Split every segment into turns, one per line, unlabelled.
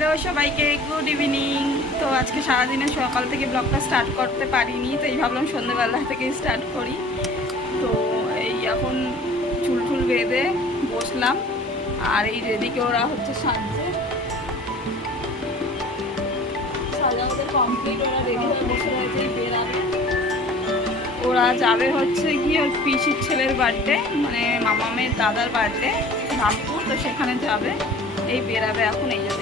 Hello সবাইকে good evening তো আজকে সারাদিনে সকাল থেকে ব্লগটা স্টার্ট করতে পারিনি, তো এই ভাবলাম সন্ধ্যেবেলা থেকে স্টার্ট করি। তো এই এখন চুল টুল বেঁধে বসলাম, আর এই রেদিকে ওরা হচ্ছে সাজছে সাজা ওদের কমপ্লিট ওরা রেডি হয়ে বসে রয়েছে, বেরাবে। ওরা যাবে হচ্ছে ওর পিসির ছেলের বার্থডে মানে মামামের দাদার বার্থডে রামপুর, তো সেখানে যাবে। এই বেরাবে এখন এই যে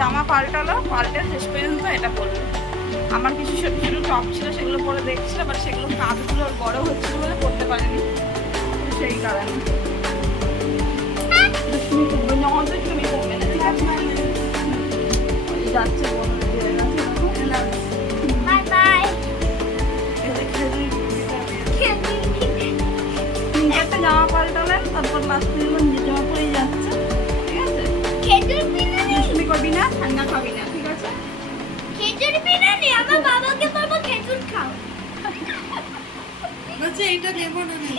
জামা পাল্টালো পাল্টে শেষ পর্যন্ত এটা পরলো আমার কিছু ছোটো ছোটো টপ ছিল সেগুলো পরে দেখছিল বাট সেগুলো কাঁধগুলো বড় হচ্ছিল বলে পরতে পারিনি। সেই কারণে। যাচ্ছে চারটে জামা পাল্টালেন তারপর লাস্ট জামা পরেই যাচ্ছে।
খেজুর
দুষ্টুমি করবি না? ঠান্ডা খাবি না ঠিক আছে?
খেজুর পিনানি আমার বাবাকে বলব খেজুর খাও।
বলছে এইটা নেব না
না।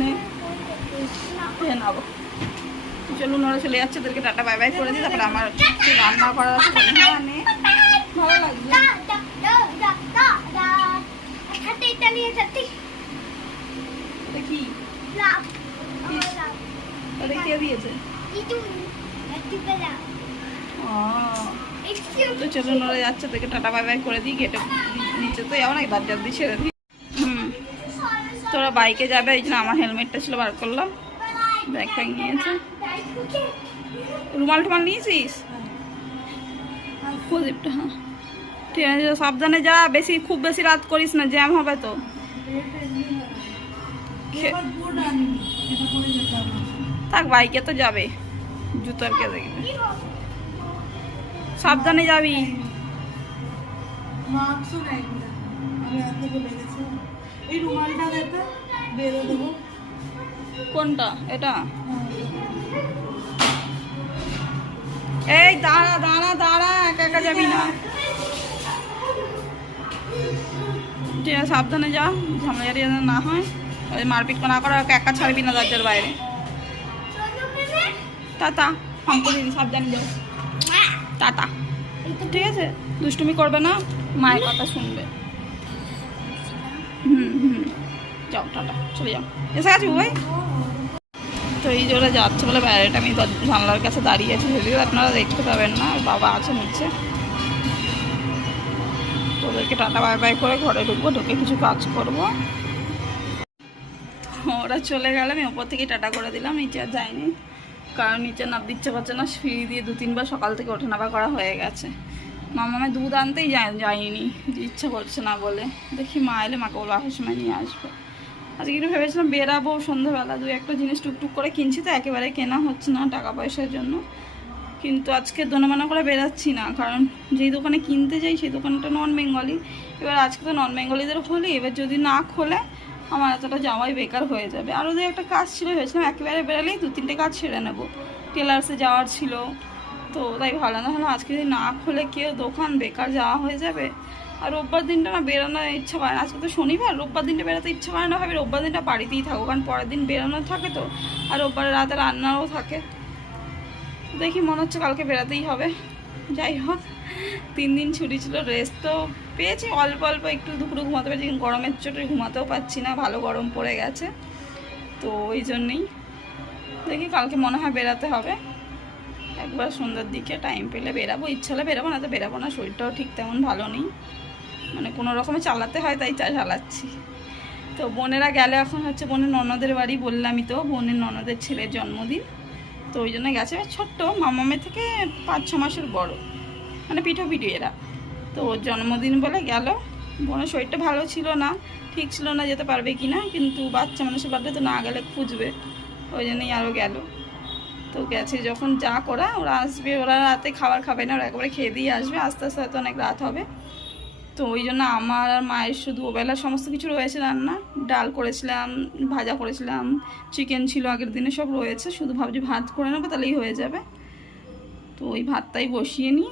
নেব চলুন ওরা চলে যাচ্ছে ওদেরকে টাটা বাই বাই করে দিই। তারপরে আমার রান্না করার আছে হ্যাঁ ভালো লাগবে
দা দা দা দা দা দা খাতে ইতালিয়ান খাতে
এটা কি?
লাভ
ওটা কে দিয়েছে? তো চলুন ওরা যাচ্ছে ওদেরকে টাটা বাই বাই করে দিই, গেটে নিচে তো যাব না দরজা দিয়ে ছেড়ে দিই। তোরা বাইকে যাবে, এই জন্য আমার হেলমেটটা ছিল বার করলাম। ব্যাগ ফ্যাগ নিয়েছে। রুমাল টুমাল নিয়েছিস? প্রদীপটা হ্যাঁ। ঠিক আছে, সাবধানে যা, বেশি, খুব বেশি রাত করিস না, জ্যাম হবে তো। থাক বাইকে তো যাবে। জুতোর কে দেখবে? সাবধানে যাবি। কোনটা? এটা? এই দাঁড়া দাঁড়া দাঁড়া একা একা যাবি না। ঠিক আছে সাবধানে যা ঝামেলাটি যেন না হয়। ওই মারপিট না করা, ওকে একা ছাড়বি না দরজার বাইরে। টাটা হাম্পু দিদি, সাবধানে যাও। টাটা। ঠিক আছে? দুষ্টুমি করবে না, মায়ের কথা শুনবে। হুম হুম। যাও, টাটা, চলে যাও। এসে গেছি ভাই তো এই যে যাচ্ছে বলে বাইরেটা, আমি জানলার কাছে দাঁড়িয়ে আছি, যদিও আপনারা দেখতে পাবেন না বাবা আছে নিচে। তো ওদেরকে টাটা, বাই বাই করে ঘরে ঢুকবো, ঢুকে কিছু কাজ করব। ওরা চলে গেলে, আমি ওপর থেকে টাটা করে দিলাম, নিচে আর যাইনি। কারণ নিচে নামতে ইচ্ছে করছে না, সিঁড়ি দিয়ে দু তিনবার সকাল থেকে ওঠা নামা করা হয়ে গেছে। মামামে দুধ আনতেই যাই- যাইনি ইচ্ছা করছে না বলে। দেখি মা এলে মাকে বলব, আসার সময় নিয়ে আসবে। আজকে একটু ভেবেছিলাম বেরাবো সন্ধ্যাবেলা, দু একটা জিনিস টুকটুক করে কিনছি তো, একেবারে কেনা হচ্ছে না টাকা পয়সার জন্য। কিন্তু আজকে দোনামানা করে বেরাচ্ছি না, কারণ যেই দোকানে কিনতে যাই, সেই দোকানটা নন বেঙ্গলি এবার আজকে তো নন বেঙ্গলিদের হলে, এবার যদি না খোলে আমার এতটা যাওয়াই বেকার হয়ে যাবে। আর ওদের একটা কাজ ছিল, ভেবেছিলাম একেবারে বেরালেই দু তিনটে কাজ ছেড়ে নেব। টেলার্সে যাওয়ার ছিল, তো তাই ভালো না হলো আজকে যদি না খোলে কেউ দোকান বেকার যাওয়া হয়ে যাবে। আর রোববার দিনটা না বেরোনোর ইচ্ছা করে না। আজকে তো শনিবার, রোববার দিনটা বেরোতে ইচ্ছা করে না, ভাবে রোববার দিনটা বাড়িতেই থাকো কারণ পরের দিন বেরোনো থাকে তো। আর রোববার রাতে রান্নাও থাকে। দেখি মনে হচ্ছে কালকে বেরাতেই হবে। যাই হোক, তিন দিন ছুটি ছিল রেস্ট তো পেয়েছি। অল্প অল্প একটু দুপুরে ঘুমাতে পারছি, কিন্তু গরমের চোটে ঘুমাতেও পাচ্ছি না, ভালো গরম পড়ে গেছে। তো ওই জন্যেই দেখি কালকে মনে হয় বেরাতে হবে। একবার সন্ধ্যার দিকে টাইম পেলে বেরাবো, ইচ্ছা হলে বেরাবো না তো বেরাবো না, শরীরটাও ঠিক তেমন ভালো নেই। মানে কোনো রকমে চালাতে হয়, তাই চা চালাচ্ছি। তো বোনেরা গেলে এখন হচ্ছে বোনের ননদের বাড়ি বললামই তো, বোনের ননদের ছেলের জন্মদিন। তো ওই জন্য গেছে। ছোট্ট মামামের থেকে পাঁচ, ছ মাসের বড়। মানে পিঠো পিঠি এরা। তো ওর জন্মদিন বলে গেল। বোনের শরীরটা ভালো ছিল না, ঠিক ছিল না যেতে পারবে কি না কিন্তু বাচ্চা মানুষের বাড়িতে তো না গেলে খুঁজবে। ওই জন্যই আরও গেল। তো গেছে যখন যা করা, ওরা আসবে। ওরা রাতে খাবার খাবে না, ওরা একবারে খেয়ে দিয়ে আসবে। আস্তে আস্তে হয়তো অনেক রাত হবে। তো ওই জন্য আমার আর মায়ের শুধু ওবেলা সমস্ত কিছু রয়েছে রান্না। ডাল করেছিলাম ভাজা করেছিলাম চিকেন ছিল আগের দিনে সব রয়েছে। শুধু ভাবছি ভাত করে নেব তাহলেই হয়ে যাবে। তো ওই ভাতটাই বসিয়ে নিই।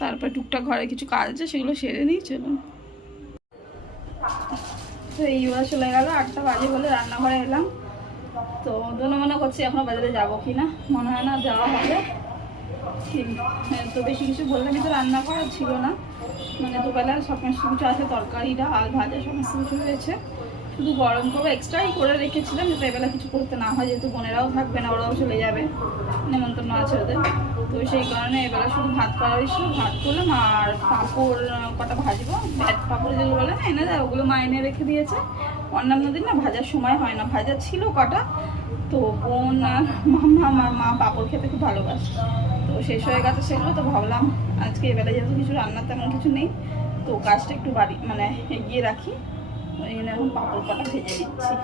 তারপর টুকটাক ঘরে কিছু কাজ আছে সেগুলো সেরে নিই চলুন। তো এইবার চলে গেল আটটা বাজে বলে রান্নাঘরে এলাম। তো দোনো মনে করছি এখনও বাজারে যাব কি না মনে হয় না যাওয়া হবে। হ্যাঁ, তো বেশি কিছু বললামই তো রান্না করা ছিল না। মানে দুবেলা সমস্ত কিছু আছে তরকারি ডাল ভাজা, সমস্ত কিছু হয়েছে। শুধু গরম করে এক্সট্রাই করে রেখেছিলাম, যাতে এবেলা কিছু করতে না হয়, যেহেতু বোনেরাও থাকবে না, ওরাও চলে যাবে, নেমন্তন্ন আছে ওদের। তো সেই কারণে এবেলা শুধু ভাত করা হয়েছিল, ভাত করলাম, আর পাঁপড়, কটা ভাজবো, ব্যাট পাঁপড় যেগুলো বলে না এনে দেয়, ওগুলো মা এনে রেখে দিয়েছে। অন্যান্য দিন না ভাজার সময় হয় না, ভাজা ছিল কটা। তো বোন আর মামা আমার মা পাঁপড় খেতে খুব ভালোবাসে। শেষ হয়ে গেছে সেগুলো, তো ভাবলাম আজকে এবেলা যেহেতু কিছু রান্নার তেমন কিছু নেই, তো কাজটা একটু বাড়ি মানে এগিয়ে রাখি। ওই জন্য এখন পাঁপড় কটা ভেজে দিচ্ছি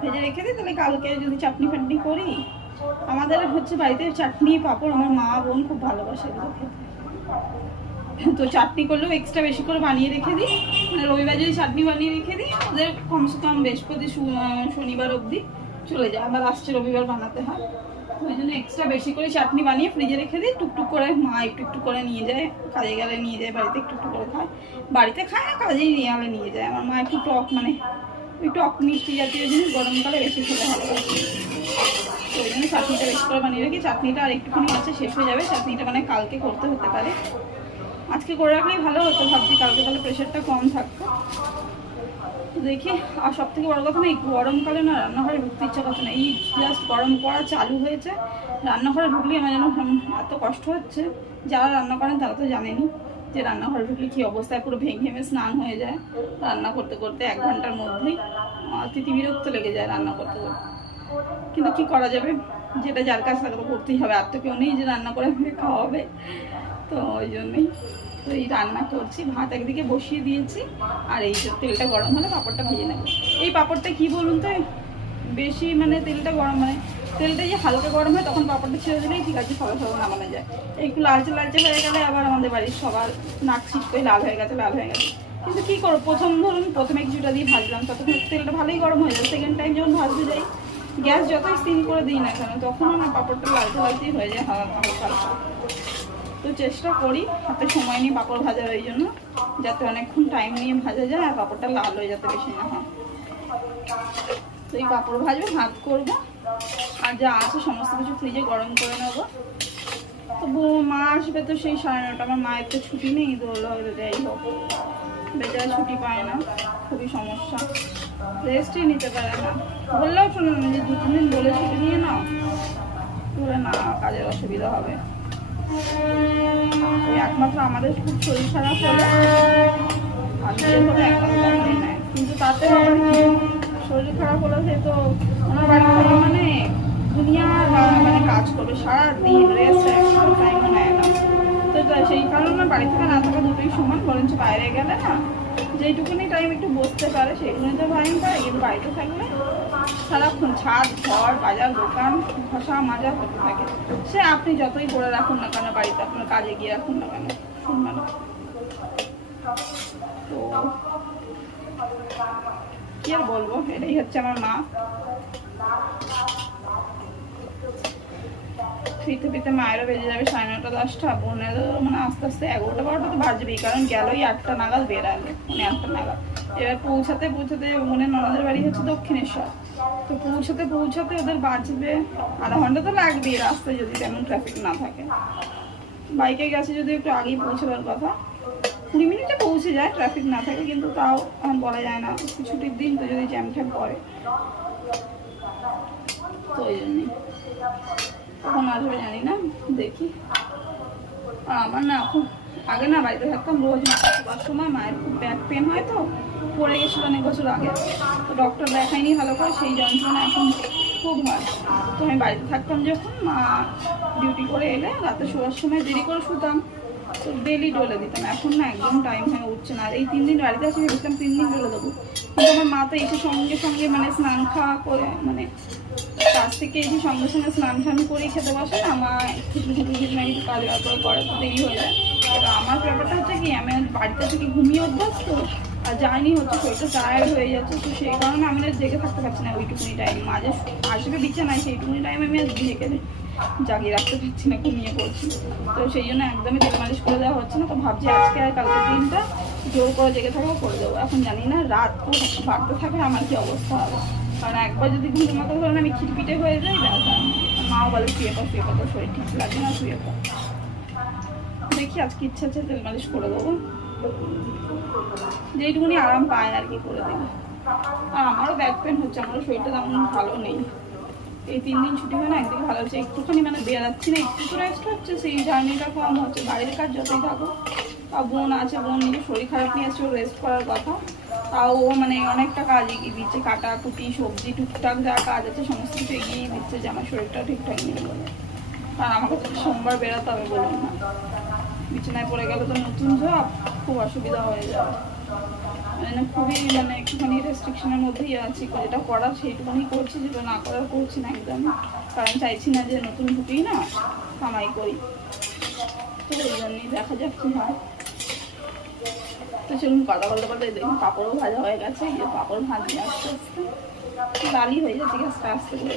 ভেজে রেখে দিই, তাহলে কালকে যদি চাটনি ফাটনি করি, আমাদের হচ্ছে বাড়িতে চাটনি, পাঁপড়, আমার মা, বোন খুব ভালোবাসে এগুলো খেতে। তো চাটনি করলেও এক্সট্রা বেশি করে বানিয়ে রেখে দিই। মানে রবিবার যদি চাটনি বানিয়ে রেখে দিই ওদের কমসে কম বৃহস্পতি শনিবার অবধি চলে যায়। আবার আসছে রবিবার বানাতে হয়। ওই জন্য এক্সট্রা বেশি করে চাটনি বানিয়ে ফ্রিজে রেখে দিই। টুকটুক করে মা একটু একটু করে নিয়ে যায়, কাজে গেলে নিয়ে যায়, বাড়িতে একটু একটু করে খায়। বাড়িতে খায় না, কাজেই নিয়ে গেলে নিয়ে যায়। আমার মা একটু টক মানে ওই টক মিষ্টি জাতীয় জিনিস গরমকালে বেশি খেতে তো ওই জন্য চাটনিটা বেশি করে বানিয়ে রাখি চাটনিটা আর একটুখানি আছে শেষ হয়ে যাবে। চাটনিটা মানে কালকে করতে হতে পারে। আজকে করে রাখলেই ভালো হতো। ভাবছি কালকে তাহলে প্রেশারটা কম থাকতো। তো দেখি, আর সব থেকে বড় কথা না, এই গরমকালে না রান্নাঘরে ঢুকতে ইচ্ছা করছে না। এই জাস্ট গরম করা চালু হয়েছে। রান্নাঘরে ঢুকলে আমার যেন এত কষ্ট হচ্ছে। যারা রান্না করেন তারা তো জানেনি যে রান্নাঘরে ঢুকলে কী অবস্থায় পুরো ভেঙে ভেঙে স্নান হয়ে যায় রান্না করতে করতে এক ঘণ্টার মধ্যেই। তিতি বিরক্ত লেগে যায় রান্না করতে করতে। কিন্তু কি করা যাবে? যেটা যার কাজ থাকে তো করতেই হবে। আর তো কেউ নেই যে রান্না করে আমাকে খাওয়াবে। তো ওই জন্যই তো এই রান্না করছি। ভাত একদিকে বসিয়ে দিয়েছি। আর এই তেলটা গরম হলে পাঁপড়টা ভেজে নেব। এই পাঁপড়টা কি বলুন তো? বেশি মানে তেলটা গরম মানে তেলটা যে হালকা গরম হয় তখন পাঁপড়টা ছেড়ে দিলেই ঠিক আছে সবাই সবাই নামানো যায়। একটু লালচে লালচে হয়ে গেলে আবার আমাদের বাড়ির সবার নাক ছিটকোই লাল হয়ে গেছে, লাল হয়ে গেছে। কিন্তু কী করব? প্রথম ধরুন প্রথমে কিছুটা দিয়ে ভাজলাম। ততক্ষণ তেলটা ভালোই গরম হয়ে যায়। সেকেন্ড টাইম যখন ভাজতে যাই গ্যাস যতই সিম করে দিই না কেন, তখনও না পাঁপড়টা লালচে লালচেই হয়ে যায় হালকা হালকা তো চেষ্টা করি, হাতে সময় নিয়ে পাঁপড় ভাজার ওই জন্য, যাতে অনেকক্ষণ টাইম নিয়ে ভাজা যায় আর পাঁপড়টা লাল হয়ে যাতে বেশি না হয়। তো এই পাঁপড় ভাজবো, ভাত করব, আর যা আছে সমস্ত কিছু ফ্রিজে গরম করে নেব। তো বউ- মা আসবে তো সেই সাড়ে নটা আমার মায়ের তো ছুটি নেই হলো যাই হোক, বেচারা ছুটি পায় না, খুবই সমস্যা। রেস্টই নিতে পারে না। বললেও শোনো না যে দু তিন দিন বলে ছুটি নিয়ে নাও বলে না কাজের অসুবিধা হবে। একমাত্র আমাদের খুব শরীর খারাপ হলে কিন্তু তাতে শরীর খারাপ হলে সে তো ওনার বাড়ি মানে দুনিয়া মানে কাজ করবে সারা দিন রেস্ট একদম টাইম তো সেই কারণে বাড়ি থেকে না থাকা দুটোই সমান, বরঞ্চ বাইরে গেলে না যেইটুকুনি টাইম একটু বসতে পারে সেইগুলোই তো ভাইন পারে কিন্তু বাড়িতে থাকলে সারাক্ষণ ছাদ, ঘর, বাজার, দোকান, ঘষা, মাজা হতে থাকে। সে আপনি যতই করে রাখুন না কেন, বাড়িতে আপনার কাজে গিয়ে রাখুন না কেন, শুনবেন না। কি আর বলব, এটাই হচ্ছে আমার মা। ফিরতে ফিরতে মায়েরও বেজে যাবে সাড়ে নটা, দশটা। বোনেরও মানে আস্তে আস্তে এগারোটা, বারোটা তো বাজবেই, কারণ গেলই আটটা নাগাদ বেরালে মানে আটটা নাগাদ। এবার পৌঁছাতে পৌঁছাতে বোনের ননদের বাড়ি হচ্ছে দক্ষিণেশ্বর। তো পৌঁছাতে পৌঁছাতে ওদের বাজবে আধা ঘণ্টা তো লাগবেই রাস্তায় যদি তেমন ট্রাফিক না থাকে। বাইকে গেছে যদি একটু আগেই পৌঁছাবার কথা। কুড়ি মিনিটে পৌঁছে যায় ট্রাফিক না থাকে, কিন্তু তাও এখন বলা যায় না ছুটির দিন, তো যদি জ্যাম ট্যাম পড়ে তো ওই জন্যই। কখন আসবে জানি না, দেখি। আর আমার না এখন আগে না বাড়িতে থাকতাম রোজ ধোয়ার সময়, মায়ের খুব ব্যাক পেন হয় তো, পড়ে গেছিল অনেক বছর আগে। তো ডক্টর দেখায়নি ভালো করে, সেই যন্ত্রণা এখন খুব হয়। তো আমি বাড়িতে থাকতাম যখন, মা ডিউটি করে এলে, রাতে শোয়ার সময় দেরি করে শুতাম। ডেলি ডলে দিতাম। এখন না একদম টাইম হয়ে উঠছে না। আর এই তিন দিন বাড়িতে আসে ভেবেছিলাম তিন দিন ডলে দেবো। কিন্তু আমার মা তো এসে সঙ্গে সঙ্গে মানে স্নান খাওয়া করে মানে কাজ থেকে এসে সঙ্গে সঙ্গে স্নান টান করেই খেতে বসে না। আমার কিছু কিছু না কিছু কাজ করে তো দেরি হয়ে যায়। তো আমার ব্যাপারটা হচ্ছে কি, আমি বাড়িতে থেকে ঘুমিয়ে অভ্যাস তো আর হচ্ছে শরীরটা টায়ার্ড হয়ে যাচ্ছে, তো সেই কারণে আমি জেগে থাকতে পারছি না ওইটুকুনি টাইম মাঝে আসবে বিছানায় সেইটুকুনি টাইম আমি আর জেগে জাগিয়ে রাখতে পারছি না, ঘুমিয়ে পড়ছি। তো সেই জন্য একদমই তেল মালিশ করে দেওয়া হচ্ছে না, তো ভাবছি আজকে আর কালকের দিনটা জোর করে জেগে থাকব, করে দেবো। এখন জানি না, রাত বাড়তে থাকে আমার কি অবস্থা হবে? কারণ একবার যদি ঘুমের মতো ধরেন আমি খিটপিটে হয়ে যাই, ব্যাস মাও বলে শুয়ে পর শুয়ে পর শরীর ঠিক লাগে না, শুয়ে পর দেখি আজকে ইচ্ছা আছে তেল মালিশ করে দেবো। যেইটুকুনি আরাম পায় আর কি করে দেবো আর আমারও ব্যাক পেন হচ্ছে, আমারও শরীরটা তেমন ভালো নেই। এই তিন দিন ছুটি হয় না একদিকে ভালো হচ্ছে, একটুখানি মানে বেরাচ্ছি না একটু তো রেস্ট হচ্ছে, সেই জার্নিটা কম হচ্ছে বাড়ির কাজ যতই থাকো তা বোন আছে, বোন নিজের শরীর খারাপ নিয়ে আসছে রেস্ট করার কথা। তাও ও মানে অনেকটা কাজ এগিয়ে দিচ্ছে কাটা, কুটি, সবজি, টুকটাক যা কাজ আছে, সমস্ত কিছু এগিয়ে দিচ্ছে যে আমার শরীরটা ঠিকঠাক নেই। বলে কারণ আমাকে সোমবার বেরোতে হবে বলুন না। বিছানায় পড়ে গেলে তো নতুন জব খুব অসুবিধা হয়ে যাবে মানে খুবই মানে একটুখানি রেস্ট্রিকশনের মধ্যেই আছি যেটা করার সেইটুকুনি করছি যেটা না করার করছি না একদম। কারণ চাইছি না যে নতুন ঢুকেই না, কামাই করি। তো ওই জন্যই দেখা যাক কি হয়। তো চলুন কথা বলতে বলতে দেখুন, পাঁপড়ও ভাজা হয়ে গেছে পাঁপড় ভাজি আস্তে আস্তে। লালি হয়ে যাচ্ছে আস্তে করে।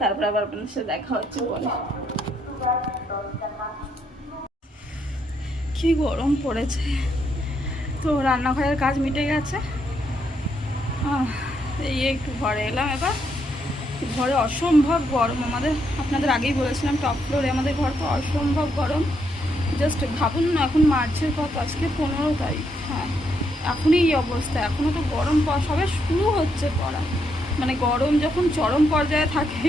তারপরে আবার আপনাদের সাথে দেখা হচ্ছে বলে কি গরম পড়েছে। তো রান্নাঘরের কাজ মিটে গেছে। এই একটু ঘরে এলাম এবার। ঘরে অসম্ভব গরম আমাদের। আপনাদের আগেই বলেছিলাম টপ ফ্লোরে আমাদের ঘর তো অসম্ভব গরম। জাস্ট ভাবুন না, এখন মার্চের কত আজকে পনেরো তারিখ। হ্যাঁ এখনই এই অবস্থা। এখনও তো গরম সবে শুরু হচ্ছে পড়া। মানে গরম যখন চরম পর্যায়ে থাকে,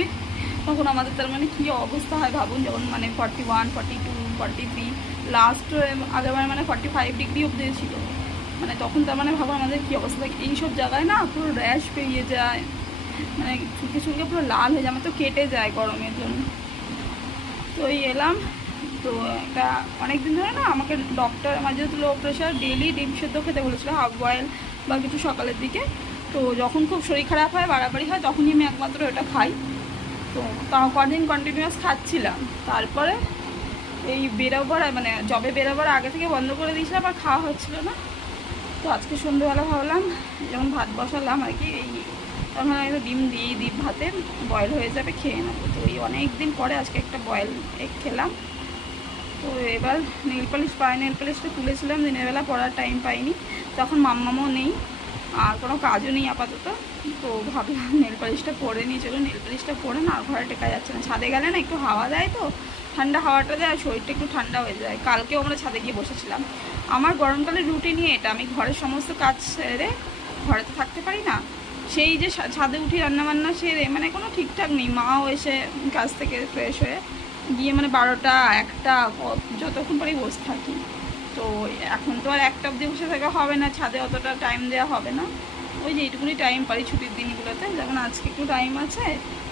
তখন আমাদের তার মানে কী অবস্থা হয় ভাবুন? যখন মানে forty one forty two forty three last আগেবার মানে ফর্টি ফাইভ ডিগ্রি অব্দি ছিল। মানে তখন তার মানে ভাবুন আমাদের কী অবস্থা? থাকে এইসব জায়গায় না পুরো র্যাশ পেরিয়ে যায়। মানে চুলকে চুলকে পুরো লাল হয়ে যায়, আমার তো কেটে যায় গরমের জন্য। তো এই এলাম। তো একটা অনেক দিন ধরে না আমাকে ডক্টর আমার যেহেতু লো প্রেশার ডেলি ডিম সেদ্ধ খেতে বলেছিলো হাফ বয়েল বা কিছু সকালের দিকে। তো যখন খুব শরীর খারাপ হয়, বাড়াবাড়ি হয়, তখনই আমি একমাত্র ওটা খাই। তো তা কদিন কন্টিনিউয়াস খাচ্ছিলাম। তারপরে এই বেরোবার মানে জবে বেরোবার আগে থেকে বন্ধ করে দিয়েছিলাম, আর খাওয়া হচ্ছিল না। তো আজকে সন্ধ্যেবেলা ভাবলাম যেমন ভাত বসালাম আর কি, এই তখন তো ডিম দিই, ভাতে বয়েল হয়ে যাবে, খেয়ে নেব। তো এই অনেক দিন পরে আজকে একটা বয়েল এগ খেলাম। তো এবার নেল পালিশ পাই নেল পালিশটা তুলেছিলাম, দিনের বেলা পড়ার টাইম পাইনি। তখন মাম্মামও নেই। আর কোনো কাজও নেই আপাতত। তো ভাবলাম নেল পালিশটা পরে নিই চলো নেল পালিশটা পরে না ঘরে টেকা যাচ্ছে না। ছাদে গেলে না একটু হাওয়া দেয় তো, ঠান্ডা হাওয়াটা দেয়, আর শরীরটা একটু ঠান্ডা হয়ে যায়। কালকেও আমরা ছাদে গিয়ে বসেছিলাম। আমার গরমকালের রুটিনই এটা, আমি ঘরের সমস্ত কাজ সেরে ঘরে তো থাকতে পারি না। সেই যে ছাদে উঠে রান্নাবান্না সেরে মানে কোনো ঠিকঠাক নেই। মাও এসে কাজ থেকে ফ্রেশ হয়ে গিয়ে মানে বারোটা, একটা যতক্ষণ পরেই বসে থাকি। তো এখন তো আর একটা অবধি বসে থাকা হবে না, ছাদে অতটা টাইম দেওয়া হবে না। ওই যে এইটুকুনি টাইম পারি ছুটির দিনগুলোতে, যেমন আজকে একটু টাইম আছে,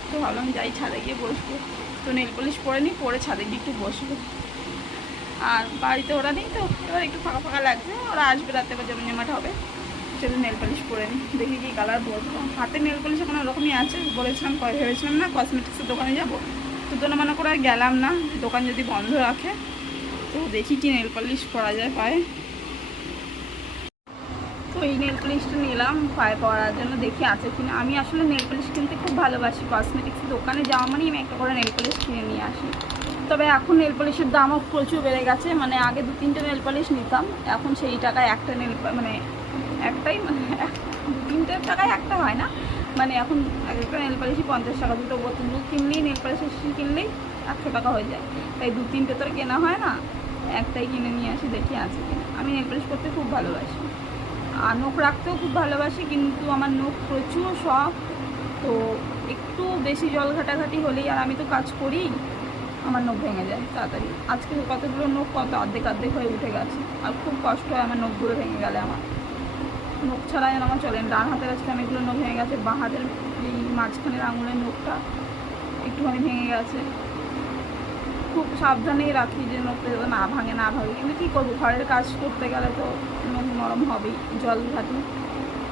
তো ভাবলাম যাই ছাদে গিয়ে বসবো। তো নেল পলিশ পরে নিই পরে ছাদে গিয়ে একটু বসবো। আর বাড়িতে ওরা নেই তো, এবার একটু ফাঁকা ফাঁকা লাগছে, ওরা আসবে রাতে বা যেমন জমাট হবে। চলো নেল পলিশ পরে নিই দেখি কি কালার পরবো। হাতে নেল পলিশ এখন ওরকমই আছে, বলেছিলাম ভেবেছিলাম না কসমেটিক্সের দোকানে যাব। তো দোনো মনে করে আর গেলাম না, দোকান যদি বন্ধ রাখে তো দেখি কি নেল পলিশ করা যায় পায়ে। তো এই নেল পলিশটা নিলাম পায়ে পরার জন্য, দেখি আছে কিনা। আমি আসলে নেল পলিশ কিনতে খুব ভালোবাসি কসমেটিক্স দোকানে যাওয়া মানেই আমি একটা করে নেল পলিশ কিনে নিয়ে আসি। তবে এখন নেল পলিশের দামও প্রচুর বেড়ে গেছে মানে আগে দু তিনটে নেল পলিশ নিতাম, এখন সেই টাকায় একটা নেল মানে একটাই মানে দু তিনটে টাকায় একটা হয় না। মানে এখন এক একটা নেল পলিশই পঞ্চাশ টাকা, দুটো বোতল কিনলেই নেল পলিশের কিনলেই একশো টাকা হয়ে যায়। তাই দু তিনটে তো কেনা হয় না। একটাই কিনে নিয়ে আসি, দেখি আছে কিনা। আমি পলিশ করতে খুব ভালোবাসি। আর নখ রাখতেও খুব ভালোবাসি, কিন্তু আমার নখ প্রচুর শখ তো একটু বেশি জল ঘাটাঘাটি হলেই আর আমি তো কাজ করি আমার নখ ভেঙে যায় তাড়াতাড়ি। আজকে কতগুলো নখ, কত অর্ধেক অর্ধেক হয়ে উঠে গেছে, আর খুব কষ্ট হয় আমার নখগুলো ভেঙে গেলে আমার। নখ ছাড়া যেন আমার চলেন ডান হাতের আজকে আমি এগুলো নখ ভেঙে গেছে, বাঁ হাতের এই মাঝখানের আঙুলের নখটা একটুখানি ভেঙে গেছে। খুব সাবধানেই রাখি যে নখটা যাতে না ভাঙে না ভাঙে। কিন্তু কী করব? ঘরের কাজ করতে গেলে তো নখ নরম হবেই, জল ঘাটি।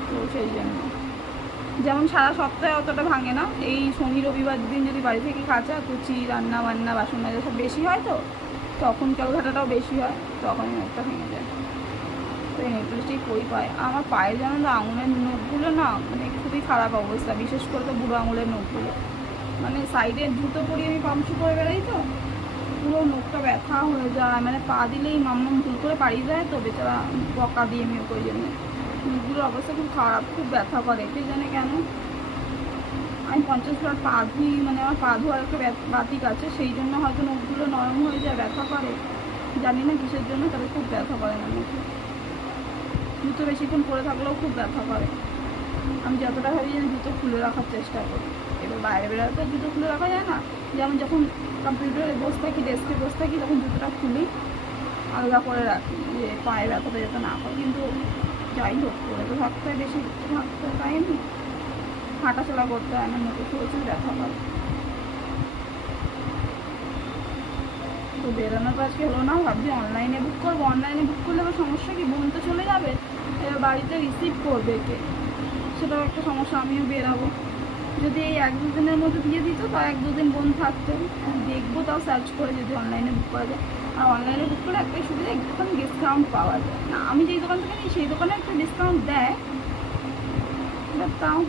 তো সেই জন্য। যেমন সারা সপ্তাহে অতটা ভাঙে না। এই শনি, রবিবার দিন যদি বাড়ি থেকে কাঁচা কুচি, রান্না বান্না, বাসন মাজা সব বেশি হয় তো, তখন জলঘাটাটাও বেশি হয়, তখন নখটা ভেঙে যায়। তো এই নেকলেসটাই কই পায়। আমার পায়ের যেন তো আঙুলের নখগুলো না মানে খুবই খারাপ অবস্থা। বিশেষ করে তো বুড়ো আঙুলের নখগুলো। মানে সাইডে জুতো পরি আমি পাম্পসু করে বেড়াই তো পুরো মুখটা ব্যথা হয়ে যায়। মানে পা দিলেই মাম্মাম ভুল করে পাড়ি যায় তো, বেচারা বকা দিয়ে মেয়ে ওই জন্য নখগুলোর অবস্থা খুব খারাপ, খুব ব্যথা করে। কে জানে কেন? আমি পঞ্চাশ বার পা ধুই মানে আমার পা ধোয়ার একটা বাতিক আছে, সেই জন্য হয়তো মুখগুলো নরম হয়ে যায়, ব্যথা করে। জানি না কিসের জন্য, তবে খুব ব্যথা করে না মুখে। জুতো বেশিক্ষণ পরে থাকলেও খুব ব্যথা করে। আমি যতটা ভাবি জুতো খুলে রাখার চেষ্টা করি। বাইরে বেরোতে জুতো খুলে রাখা যায় না? যেমন যখন কম্পিউটারে বসে থাকি ডেস্কে বসে থাকি, তখন জুতোটা খুলি, আলাদা করে রাখি, যে পায়ে ব্যথাটা যাতে না করে কিন্তু যাই হোক পরে তো থাকতে হয়, বেশি থাকতে টাইম হাঁটাচলা করতে হয়, আমার মুখে প্রচুর ব্যথা করে তো বেরোনো তো আজকে হলো না, ভাবছি অনলাইনে বুক করব। অনলাইনে বুক করলে আবার সমস্যা কি? বোন তো চলে যাবে। এবার বাড়িতে রিসিভ করবে কে? সেটাও একটা সমস্যা, আমিও বেরাবো। যদি এই এক দুদিনের মধ্যে দিয়ে দিত তো এক দুদিন বোন থাকতো। দেখব তাও সার্চ করে যদি অনলাইনে বুক করা যায়। আর অনলাইনে বুক করলে একটাই সুবিধা একটুখানি ডিসকাউন্ট পাওয়া যায়। না, আমি যেই দোকান থেকে নিই, সেই দোকানে একটা ডিসকাউন্ট দেয়। তাও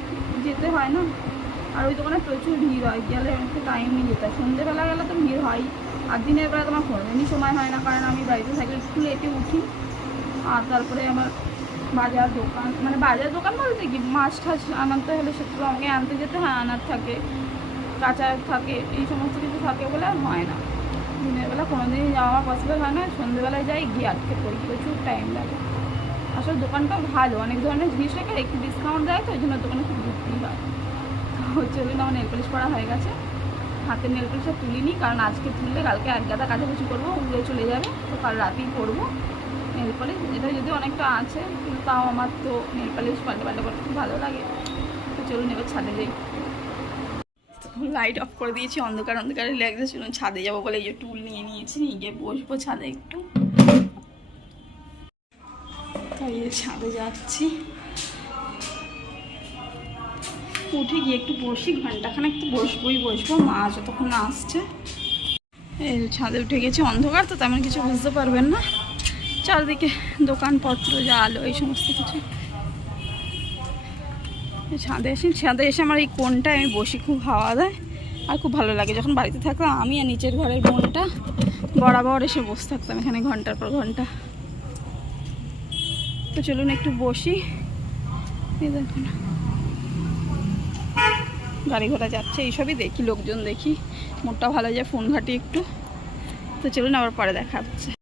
যেতে হয় না। আর ওই দোকানে প্রচুর ভিড় হয়, গেলে অনেকটা টাইমই যেতে সন্ধ্যেবেলা গেলে তো ভিড় হয়। আর দিনের বেলা তোমার কোনোদিনই সময় হয় না, কারণ আমি বাড়িতে থাকলে একটু লেটে উঠি। আর তারপরে আমার বাজার দোকান মানে বাজার দোকান বলতে কি? মাছ টাছ আনাতে হলে তো আমাকে আনতে যেতে হয়, আনার থাকে কাঁচা থাকে, এই সমস্ত কিছু থাকে বলে আর হয় না। দিনের বেলা কোনোদিনই যাওয়া আমার পসিবল হয় না সন্ধ্যেবেলায় যাই, গিয়ে আটকে পড়ি, প্রচুর টাইম লাগে। আসলে দোকানটা ভালো, অনেক ধরনের জিনিস রেখে একটু ডিসকাউন্ট দেয় তো ওই জন্য দোকানে খুব বিক্রি হয়। তো চলুন আমার নেল পলিশ করা হয়ে গেছে। হাতের নেল পলিশটা তুলিনি, কারণ আজকে তুললে কালকে এক গাদা কাছাকাছি করব, উড়ে চলে যাবে, তো কাল রাতেই করব নেল পলিশ এটা যদি অনেকটা আছে, কিন্তু তাও আমার তো নেল পলিশ পাল্টে পাল্টে করতে খুব ভালো লাগে। তো চলুন এবার ছাদে যাই। লাইট অফ করে দিয়েছি, অন্ধকার অন্ধকারে লাগছে, চলুন ছাদে যাব বলে এই টুল নিয়ে নিয়েছি, নিয়ে গিয়ে বসবো ছাদে একটু। তাই ছাদে যাচ্ছি। উঠে গিয়ে একটু বসি, ঘন্টাখানেক তো বসবোই বসবো, মা যতক্ষণ আসছে। এই ছাদে উঠে গেছি, অন্ধকার তো তেমন কিছু বুঝতে পারবেন না। চারদিকে দোকানপত্র যা আলো এই সমস্ত কিছু। ছাদে এসে ছাদে এসে আমার এই কোনটায় আমি বসি খুব হাওয়া দেয় আর খুব ভালো লাগে। যখন বাড়িতে থাকতাম, আমি আর নিচের ঘরের বোনটা বরাবর এসে বসে থাকতাম এখানে ঘণ্টার পর ঘণ্টা। তো চলুন একটু বসি। দেখুন। গাড়ি ঘোড়া যাচ্ছে এইসবই দেখি, লোকজন দেখি। মোটটা ভালো যায় ফোন ঘাটি একটু। তো চলুন আবার পরে দেখা হচ্ছে।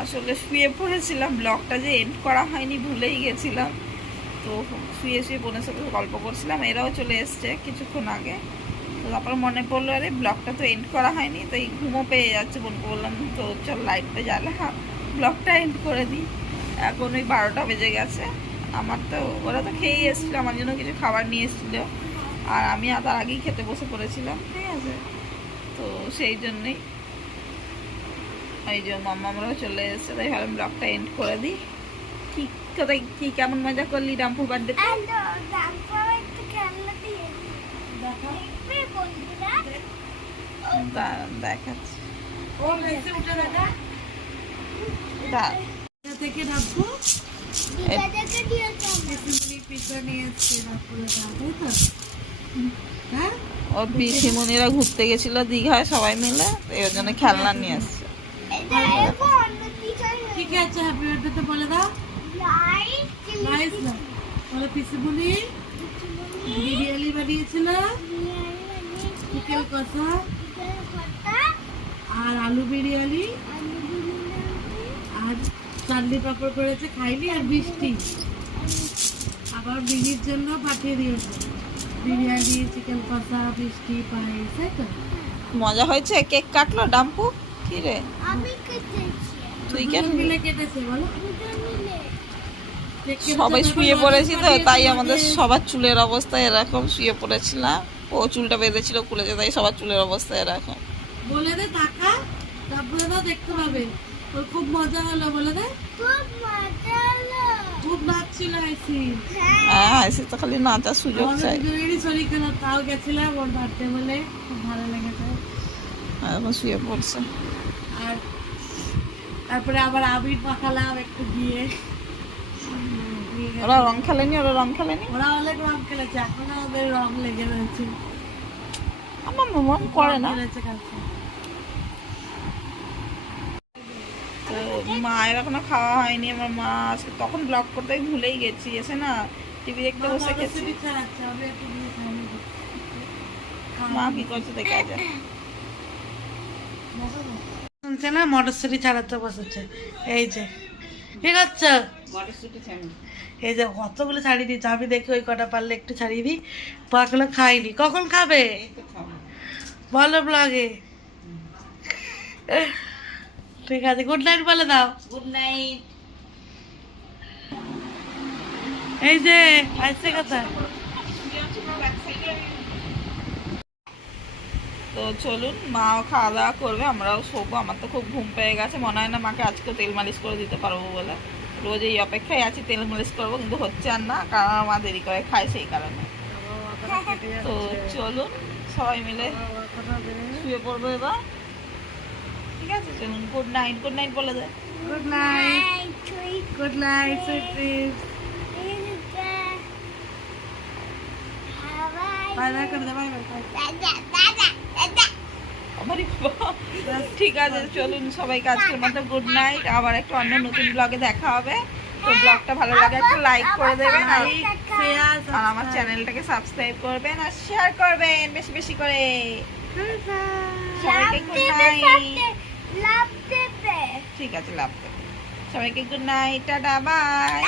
আসলে শুয়ে পড়েছিলাম ব্লগটা যে এন্ড করা হয়নি ভুলেই গেছিলাম। তো শুয়ে শুয়ে বোনের সাথে গল্প করছিলাম, এরাও চলে এসছে কিছুক্ষণ আগে। তো তারপর মনে পড়ল, আরে ব্লগটা তো এন্ড করা হয়নি তো এই ঘুমো পেয়ে যাচ্ছে। বোনকে বললাম, তো চল লাইটটা জ্বালা হ্যাঁ ব্লগটা এন্ড করে দিই। এখন ওই বারোটা বেজে গেছে। আমার তো, ওরা তো খেয়েই এসেছিল, আমার জন্য কিছু খাবার নিয়ে এসেছিল। আর আমি তার আগেই খেতে বসে পড়েছিলাম, ঠিক আছে? তো সেই জন্যই এই যে মাম্মামরাও চলে এসেছে। তাই ভাবলাম ব্লগটা এন্ড করে দিই। কি কোথায় কি কেমন মজা করলি রামপুর
বার্থডে
দেখাচ্ছি।
থেকে রাখব হ্যাঁ?
ওর পিসিমণিরা ঘুরতে গেছিল দীঘায় সবাই মিলে এই জন্য খেলনা নিয়ে আসছে
এটা এরকম অন্য কিছু
আছে বলে দাও। কষা? আর আলু বিরিয়ানি? আর চান্দি পাপড় করেছে খাইনি, আর বৃষ্টি আবার বিনির জন্য পাঠিয়ে দিয়েছে বিরিয়ানি, চিকেন কষা বৃষ্টি পায়েস
মজা হয়েছে? কেক কাটলো? ডাম্পু? কি রে
আমি কেটেছি।
তুই কেন
সবাই শুয়ে পড়েছি তো তাই আমাদের সবার চুলের অবস্থা এরকম শুয়ে পড়েছিলাম। ও চুলটা বেঁধেছিল খুলেছে তাই সবার চুলের অবস্থা এরকম।
বলে দে টাকা তারপরে তো দেখতে পাবে। ওর খুব মজা হলো বলে দে।
খুব মজা হলো।
খুব নাচছিল আইসি
হ্যাঁ
হ্যাঁ এসে তো খালি নাচার সুযোগ চাই।
দুজনেরই শরীর খারাপ তাও গেছিলাম ওর বার্থডে বলে। খুব ভালো লেগেছে।
আর শুয়ে পড়ছে।
তারপরে আবার আবির মাখালাম একটু দিয়ে
ওরা রং খেলেনি ওরা রং খেলেনি?
ওরা অনেক রং খেলেছে এখনও ওদের রং লেগে রয়েছে।
আমার মন করে না। মায়ের এখনও খাওয়া হয়নি আমার মা আজকে তখন ব্লগ করতে ভুলেই গেছি এসে না টিভি দেখতে বসে গেছি। মা কি করছে দেখে যায়
শুনছে না মটরশুঁটি ছাড়াতে বসেছে এই যে ঠিক আছে? এই যে কতগুলো ছাড়িয়ে দিচ্ছে আমি দেখি ওই কটা পারলে একটু ছাড়িয়ে দিই। পাকলে খাইনি। কখন খাবে? বলো ব্লগে। ঠিক আছে গুড নাইট বলে দাও।
গুড নাইট
এই যে আসছে কথা।
তো চলুন মাও খাওয়া দাওয়া করবে আমরাও শোবো। আমার তো খুব ঘুম পেয়ে গেছে মনে হয় না মাকে আজকে তেল মালিশ করে দিতে পারব বলে। রোজ এই অপেক্ষায় আছি তেল মালিশ করব কিন্তু হচ্ছে আর না কারণ আমার মা দেরি করে খায় সেই কারণে। তো চলুন সবাই মিলে শুয়ে পড়ব এবার। ঠিক আছে চলুন গুড নাইট গুড নাইট বলে দেয়
good night good night bye bye করে দে বাই বাই
ঠিক আছে চলুন সবাইকে আজকের মতো গুড নাইট আবার একটা অন্য নতুন ব্লগে দেখা হবে। তো ব্লগটা ভালো লাগে একটা লাইক করে দেবেন আর আমার চ্যানেলটাকে সাবস্ক্রাইব করবেন আর শেয়ার করবেন বেশি বেশি করে। সবাইকে গুড নাইট ঠিক আছে লাভ দেবেন সবাইকে গুড নাইট টাটা বাই